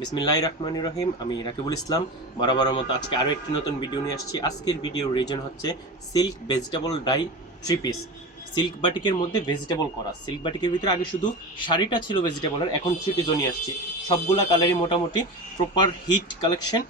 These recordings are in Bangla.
বিসমিল্লাহির রহমানির রহিম। আমি রাকিবুল ইসলাম বরাবরের মতো আজকে আরও একটি নতুন ভিডিও নিয়ে আসছি। আজকের ভিডিওর রিজন হচ্ছে silk vegetable die 3 piece. Silk বাটিকের মধ্যে ভেজিটেবল করা। সিল্ক বাটিকের ভিতরে আগে শুধু শাড়িটা ছিল ভেজিটেবলের, এখন 3 পিসও নিয়ে আসছি। সবগুলা কালারই মোটামুটি প্রপার হিট কালেকশন।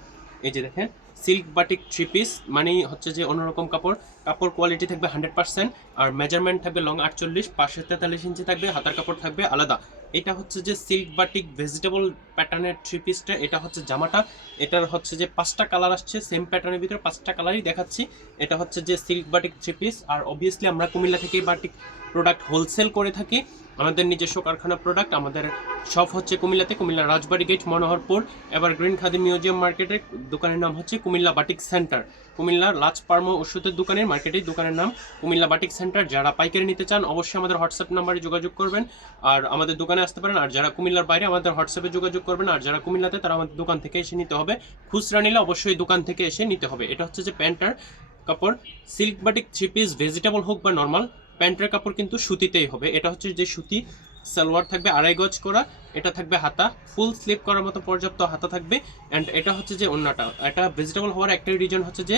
এই যে দেখেন, সিল্ক বাটিক 3 পিস মানে হচ্ছে যে অন্যরকম কাপড়। কাপড় কোয়ালিটি থাকবে 100%, আর মেজারমেন্ট থাকবে লং 48, পাশে 43 ইঞ্চি থাকবে, হাতার কাপড় থাকবে আলাদা। এটা হচ্ছে যে সিল্ক বাটিক ভেজিটেবল প্যাটার্নের 3 পিসটা। এটা হচ্ছে জামাটা। এটার হচ্ছে যে 5টা কালার আসছে, সেম প্যাটার্নের ভিতরে 5টা কালারই দেখাচ্ছি। এটা হচ্ছে যে সিল্ক বাটিক 3 পিস। আর অবভিয়াসলি আমরা কুমিল্লা থেকে বাটিক প্রোডাক্ট হোলসেল করে থাকি। আমাদের নিজস্ব কারখানা প্রোডাক্ট। আমাদের শপ হচ্ছে কুমিল্লাতে, কুমিল্লা রাজবাড়ি গেট, মনোহরপুর এভারগ্রিন খাদিম মিউজিয়াম মার্কেটের। দোকানের নাম হচ্ছে কুমিল্লা বাটিক সেন্টার। কুমিল্লার লাজ পার্মো ওষুধের দোকানের মার্কেটের দোকানের নাম কুমিল্লা বাটিক সেন্টার। যারা পাইকারি নিতে চান অবশ্যই আমাদের হোয়াটসঅ্যাপ নাম্বারে যোগাযোগ করবেন আর আমাদের দোকানে আসতে পারেন। আর যারা কুমিল্লার বাইরে আমাদের হোয়াটসঅ্যাপে যোগাযোগ করবেন। আর যারা কুমিল্লাতে তারা আমাদের দোকান থেকে এসে নিতে হবে। খুচরা নিলে অবশ্যই দোকান থেকে এসে নিতে হবে। এটা হচ্ছে যে প্যান্টার কাপড়। সিল্ক বাটিক 3 পিস ভেজিটেবল হোক বা নর্মাল, প্যান্টের কাপড় কিন্তু সুতিতেই হবে। এটা হচ্ছে যে সুতি। সালোয়ার থাকবে 2.5 গজ করা। এটা থাকবে হাতা, ফুল স্লিপ করার মতো পর্যাপ্ত হাতা থাকবে। অ্যান্ড এটা হচ্ছে যে ওন্নাটা। এটা ভেজিটেবল হওয়ার একটাই রিজন হচ্ছে যে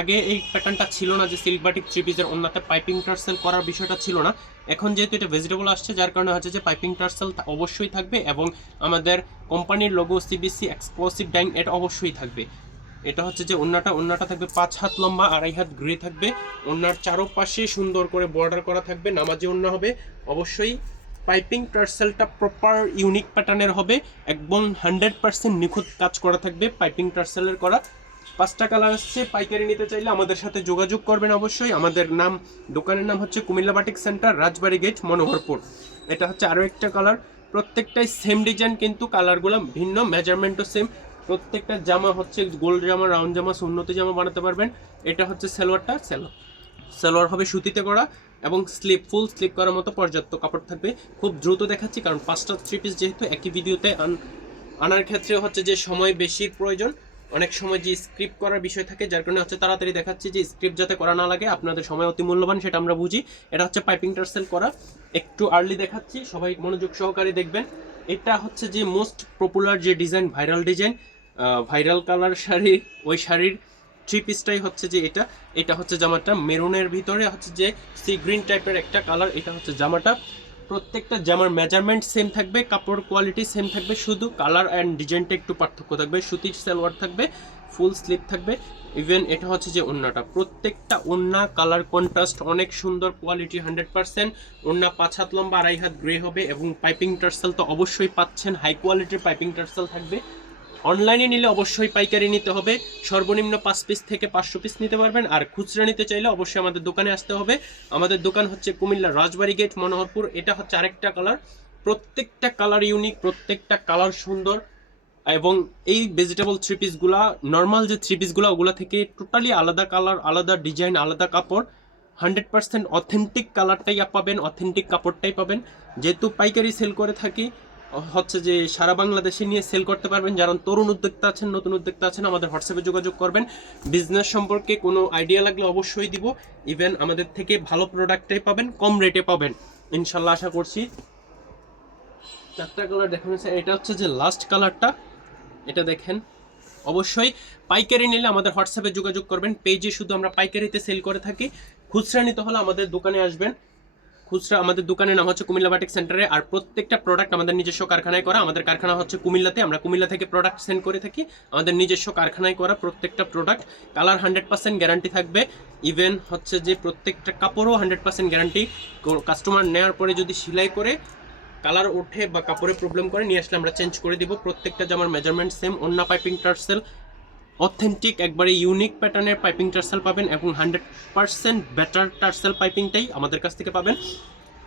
আগে এই প্যাটার্নটা ছিল না, যে সিল্ক বাটিক 3 পিসের ওন্নাতে পাইপিং টার্সেল করার বিষয়টা ছিল না। এখন যেহেতু এটা ভেজিটেবল আসছে, যার কারণে হচ্ছে যে পাইপিং টার্সেল অবশ্যই থাকবে, এবং আমাদের কোম্পানির লোগো সিবিসি এক্সক্লুসিভ ডাইং এটা অবশ্যই থাকবে। এটা হচ্ছে যে ওন্নাটা থাকবে 5 হাত লম্বা, 2.5 হাত গ্রে থাকবে। ওন্নার চারোপাশে সুন্দর করে বর্ডার করা থাকবে, নামাজি ওন্না হবে। অবশ্যই পাইপিং টার্সেলটা প্রপার ইউনিক প্যাটার্নের হবে, একদম 100% নিখুঁত কাজ করা থাকবে পাইপিং টার্সেলের করা। 5টা কালার আসছে। পাইকারি নিতে চাইলে আমাদের সাথে যোগাযোগ করবেন অবশ্যই। আমাদের নাম, দোকানের নাম হচ্ছে কুমিল্লা বাটিক সেন্টার, রাজবাড়ি গেট, মনোহরপুর। এটা হচ্ছে আরও একটা কালার। প্রত্যেকটাই সেম ডিজাইন, কিন্তু কালারগুলো ভিন্ন, মেজারমেন্টও সেম। প্রত্যেকটা জামা হচ্ছে গোল্ড জামা, রাউন্ড জামা, সুন্নতি জামা বানাতে পারবেন। এটা হচ্ছে সালোয়ারটা। সালোয়ার হবে সুতিতে করা, এবং ফুল স্লিপ করার মতো পর্যাপ্ত কাপড় থাকবে। খুব দ্রুত দেখাচ্ছি, কারণ 5টা 3 পিস যেহেতু একই ভিডিওতে আনার ক্ষেত্রে হচ্ছে যে সময় বেশির প্রয়োজন। অনেক সময় যে স্ক্রিপ্ট করার বিষয় থাকে, যার কারণে হচ্ছে তাড়াতাড়ি দেখাচ্ছি, যে স্ক্রিপ্ট যাতে করা না লাগে। আপনাদের সময় অতি মূল্যবান, সেটা আমরা বুঝি। এটা হচ্ছে পাইপিং টার্সেল করা। একটু আর্লি দেখাচ্ছি, সবাই মনোযোগ সহকারে দেখবেন। এটা হচ্ছে যে মোস্ট পপুলার যে design, viral design, viral colour sari, ওই শাড়ির 3 পিসটাই হচ্ছে যে এটা হচ্ছে জামাটা। মেরুনের ভিতরে হচ্ছে যে সি গ্রিন টাইপের একটা কালার। এটা হচ্ছে জামাটা। প্রত্যেকটা জামার মেজারমেন্ট সেম থাকবে, কাপড় কোয়ালিটি সেম থাকবে, শুধু কালার অ্যান্ড ডিজাইনটা একটু পার্থক্য থাকবে। সুতির সালোয়ার থাকবে, ফুল স্লিপ থাকবে। ইভেন এটা হচ্ছে যে ওন্নাটা। প্রত্যেকটা ওন্না কালার কন্ট্রাস্ট অনেক সুন্দর, কোয়ালিটি 100%। ওন্না 5 হাত লম্বা, 2.5 হাত গ্রে হবে, এবং পাইপিং টার্সেল তো অবশ্যই পাচ্ছেন, হাই কোয়ালিটির পাইপিং টার্সেল থাকবে। অনলাইনে নিলে অবশ্যই পাইকারি নিতে হবে। সর্বনিম্ন 5 পিস থেকে 500 পিস নিতে পারবেন। আর খুচরা নিতে চাইলে অবশ্যই আমাদের দোকানে আসতে হবে। আমাদের দোকান হচ্ছে কুমিল্লা রাজবাড়ি গেট, মনোহরপুর। এটা হচ্ছে আরেকটা কালার। প্রত্যেকটা কালার ইউনিক, প্রত্যেকটা কালার সুন্দর। এবং এই ভেজিটেবল 3 পিসগুলা, নর্মাল যে 3 পিসগুলো ওগুলো থেকে টোটালি আলাদা কালার, আলাদা ডিজাইন, আলাদা কাপড়। 100% অথেন্টিক কালারটাই পাবেন, অথেন্টিক কাপড়টাই পাবেন। যেহেতু পাইকারি সেল করে থাকি, হচ্ছে যে সারা বাংলাদেশে নিয়ে সেল করতে পারবেন। যারা তরুণ উদ্যোক্তা আছেন, নতুন উদ্যোক্তা আছেন, আমাদের হোয়াটসঅ্যাপে যোগাযোগ করবেন। বিজনেস সম্পর্কে কোনো আইডিয়া লাগলে অবশ্যই দিব। ইভেন আমাদের থেকে ভালো প্রোডাক্টটাই পাবেন, কম রেটে পাবেন ইনশাল্লাহ, আশা করছি। 4টা কালার দেখানো হচ্ছে। এটা হচ্ছে যে লাস্ট কালারটা, এটা দেখেন। অবশ্যই পাইকারি নিলে আমাদের হোয়াটসঅ্যাপে যোগাযোগ করবেন। পেজে শুধু আমরা পাইকারিতে সেল করে থাকি। খুচরা নিতে হলে আমাদের দোকানে আসবেন। খুচরা আমাদের দোকানের নাম হচ্ছে কুমিল্লা বাটিক সেন্টারে। আর প্রত্যেকটা প্রোডাক্ট আমাদের নিজস্ব কারখানায় করা। আমাদের কারখানা হচ্ছে কুমিল্লাতে, আমরা কুমিল্লা থেকে প্রোডাক্ট সেন্ড করে থাকি। আমাদের নিজস্ব কারখানায় করা প্রত্যেকটা প্রোডাক্ট। কালার 100% গ্যারান্টি থাকবে। ইভেন হচ্ছে যে প্রত্যেকটা কাপড়ও 100% গ্যারান্টি। কাস্টমার নেওয়ার পরে যদি সেলাই করে কালার ওঠে বা কাপড়ে প্রবলেম করে, নিয়ে আসলে আমরা চেঞ্জ করে দিব। প্রত্যেকটা জামার মেজারমেন্ট সেম। ওন্না পাইপিং টার্সেল অথেন্টিক, একবারে ইউনিক প্যাটার্নের পাইপিং টার্সেল পাবেন, এবং 100% বেটার টার্সেল পাইপিংটাই আমাদের কাছ থেকে পাবেন।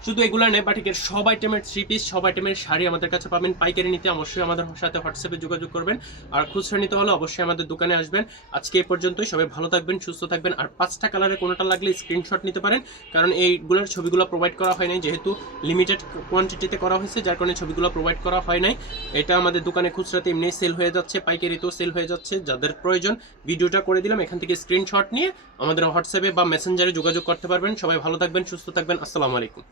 শুধু এগুলো নেই, বাটিকের সব আইটেমের 3 পিস, সব আইটেমের শাড়ি আমাদের কাছে পাবেন। পাইকারি নিতে অবশ্যই আমাদের সাথে হোয়াটসঅ্যাপে যোগাযোগ করবেন। আর খুচরা নিতে হলে অবশ্যই আমাদের দোকানে আসবেন। আজকে এই পর্যন্তই। সবাই ভালো থাকবেন, সুস্থ থাকবেন। আর 5টা কালারে কোনোটা লাগলে স্ক্রিনশট নিতে পারেন, কারণ এইগুলোর ছবিগুলো প্রোভাইড করা হয় নাই, যেহেতু লিমিটেড কোয়ান্টিটিতে করা হয়েছে, যার কারণে ছবিগুলো প্রোভাইড করা হয় নাই। এটা আমাদের দোকানে খুচরাতে এমনি সেল হয়ে যাচ্ছে, পাইকারিতেও সেল হয়ে যাচ্ছে। যাদের প্রয়োজন ভিডিওটা করে দিলাম, এখান থেকে স্ক্রিনশট নিয়ে আমাদের হোয়াটসঅ্যাপে বা মেসেঞ্জারে যোগাযোগ করতে পারবেন। সবাই ভালো থাকবেন, সুস্থ থাকবেন। আসসালামু আলাইকুম।